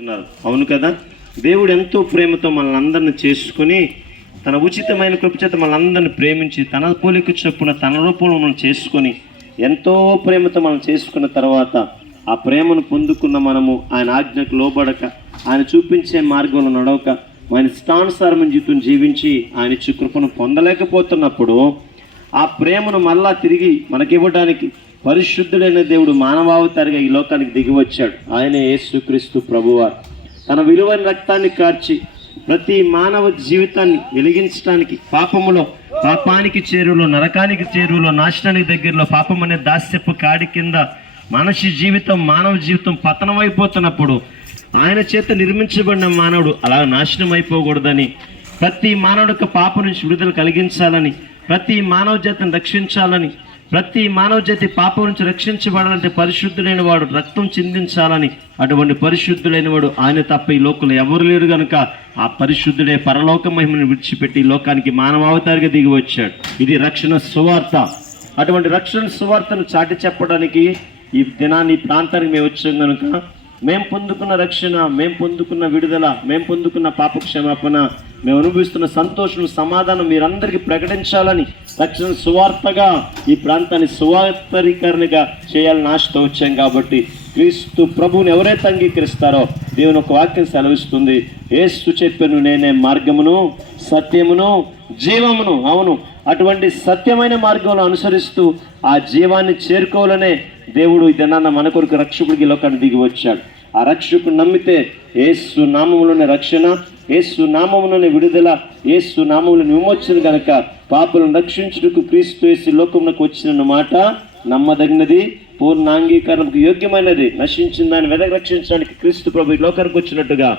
అవును కదా. దేవుడు ఎంతో ప్రేమతో మనల్ని అందరిని చేసుకుని తన ఉచితమైన కృపచేత మనల్ని ప్రేమించి తన పోలిక చొప్పున తన రూపంలో మనం చేసుకొని ఎంతో ప్రేమతో మనం చేసుకున్న తర్వాత ఆ ప్రేమను పొందుకున్న మనము ఆయన ఆజ్ఞకు లోబడక ఆయన చూపించే మార్గంలో నడవక ఆయన ఇష్టానుసారమైన జీవితం జీవించి ఆయన ఇచ్చే కృపను పొందలేకపోతున్నప్పుడు ఆ ప్రేమను మళ్ళా తిరిగి మనకివ్వడానికి పరిశుద్ధుడైన దేవుడు మానవావతారిగా ఈ లోకానికి దిగి వచ్చాడు. ఆయనే యేసుక్రీస్తు ప్రభువారు తన విలువైన రక్తాన్ని కార్చి ప్రతి మానవ జీవితాన్ని వెలిగించడానికి పాపానికి చేరువలో, నరకానికి చేరువలో, నాశనానికి దగ్గరలో, పాపం అనే దాస్యపు కాడి కింద మానవ జీవితం పతనమైపోతున్నప్పుడు ఆయన చేత నిర్మించబడిన మానవుడు అలా నాశనం అయిపోకూడదని, ప్రతి మానవుడికి పాపం నుంచి విడుదల కలిగించాలని, ప్రతి మానవ జాతిని రక్షించాలని, ప్రతి మానవ జాతి పాపం నుంచి రక్షించబడాలంటే పరిశుద్ధులైన వాడు రక్తం చిందించాలని, అటువంటి పరిశుద్ధులైన వాడు ఆయన తప్ప ఈ లోకంలో ఎవరు లేరు కనుక ఆ పరిశుద్ధుడే పరలోక మహిమను విడిచిపెట్టి లోకానికి మానవావతారిగా దిగి వచ్చాడు. ఇది రక్షణ సువార్త. అటువంటి రక్షణ సువార్తను చాటి చెప్పడానికి ఈ దినాన్ని ఈ ప్రాంతానికి మేము వచ్చాం కనుక మేము పొందుకున్న రక్షణ, మేము పొందుకున్న విడుదల, మేము పొందుకున్న పాప క్షమాపణ, మేము అనుభవిస్తున్న సంతోషం, సమాధానం మీరందరికీ ప్రకటించాలని రక్షణ సువార్తగా ఈ ప్రాంతాన్ని సువార్తీకరణగా చేయాలని ఆశతో వచ్చాం. కాబట్టి క్రీస్తు ప్రభువుని ఎవరైతే అంగీకరిస్తారో దేవుని ఒక వాక్యం సెలవిస్తుంది, యేసు చెప్పెను నేనే మార్గమును సత్యమును జీవమును. అవును, అటువంటి సత్యమైన మార్గంలో అనుసరిస్తూ ఆ జీవాన్ని చేరుకోవాలనే దేవుడు ఇదన్నా మన కొరకు రక్షకుడికి లోకాన్ని దిగి వచ్చాడు. ఆ రక్షకుడు నమ్మితే యేసు నామములోనే రక్షణ, యేసు నామములోనే విడుదల, యేసు నామములోని విమోచన కనుక పాపులను రక్షించుటకు క్రీస్తు యేసు లోకమునకు వచ్చిన మాట నమ్మదగినది, పూర్ణాంగీకరణకు యోగ్యమైనది. నశించిన దాన్ని వెదక రక్షించడానికి క్రీస్తు ప్రభు ఈ లోకానికి వచ్చినట్టుగా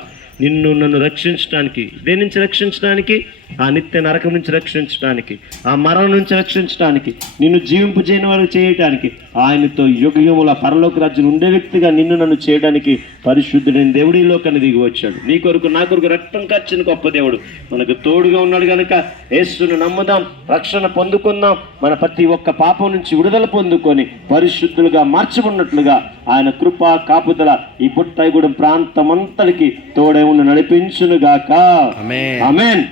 నన్ను రక్షించడానికి, దేని నుంచి రక్షించడానికి? ఆ నిత్య నరకం నుంచి రక్షించడానికి, ఆ మరణం నుంచి రక్షించడానికి, నిన్ను జీవింపు చేయని వారు చేయడానికి, ఆయనతో యుగయుముల పరలోక రాజ్యం ఉండే వ్యక్తిగా నన్ను చేయడానికి పరిశుద్ధుడైన దేవుడు ఈ లోకాన్ని దిగి వచ్చాడు. నీ కొరకు నా కొరకు రక్తం కార్చిన గొప్ప దేవుడు మనకు తోడుగా ఉన్నాడు కనుక యేసును నమ్ముదాం, రక్షణ పొందుకుందాం, మన ప్రతి ఒక్క పాపం నుంచి విడుదల పొందుకొని పరిశుద్ధులుగా మార్చబడినట్లుగా ఆయన కృప కాపుదల ఈ బుట్టాయిగూడెం ప్రాంతమంతటికి తోడే ఉండి నడిపించునుగాక. ఆమేన్.